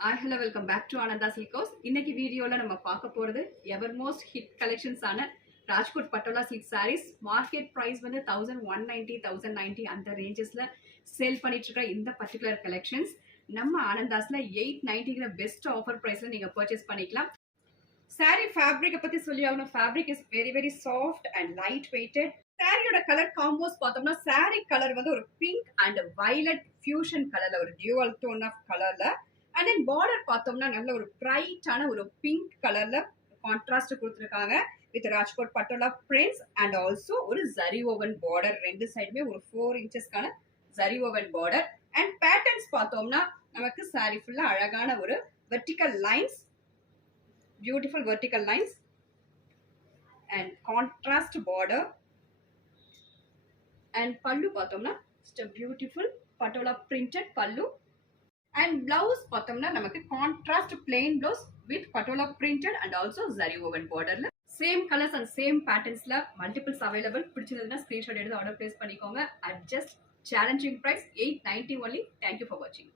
Hello welcome back to Ananda silk house. இன்னைக்கு வீடியோவில் நம்ம பார்க்க போகிறது எவர் மோஸ்ட் ஹிட் கலெக்ஷன்ஸான Rajkot Patola silk sarees. Market price வந்து 1190 1090 அந்த ரேஞ்சஸில் சேல் பண்ணிட்டு இருக்க இந்த பர்டிகுலர் கலெக்ஷன்ஸ் நம்ம ஆனந்தாஸில் 890 பெஸ்ட் ஆஃபர் ப்ரைஸில் நீங்கள் பர்ச்சேஸ் பண்ணிக்கலாம். சாரீ ஃபேப்ரிக்கை பற்றி சொல்லி ஆகணும். Fabric is very very soft and light weighted. சாரியோட கலர் காம்போஸ் பார்த்தோம்னா சாரி கலர் வந்து ஒரு பிங்க் அண்ட் வயலட் ஃபியூஷன் கலர்ல ஒரு டியூவல் டோன் ஆஃப் கலர்ல அண்ட் தென் பார்டர் பார்த்தோம்னா நல்ல ஒரு பிரைட்டான ஒரு பிங்க் கலர்ல கான்ட்ராஸ்ட் கொடுத்துருக்காங்க with Rajkot Patola prints and also ஒரு ஜரி ஓவன் பார்டர். ரெண்டு சைடுமே ஒரு 4 இன்ச்சஸ்க்கான zari woven border and patterns பார்த்தோம்னா நமக்கு சாரி ஃபுல்லா அழகான ஒரு vertical lines, beautiful vertical lines and contrast border. and pallu pathomna just a beautiful patola printed pallu and blouse pathomna namakku contrast plain blouse with patola printed and also zari woven border la same colors and same patterns la multiples available. பிடிச்சதுன்னா screenshot எடுத்து order place பண்ணிக்கோங்க at just challenging price 890 only. Thank you for watching.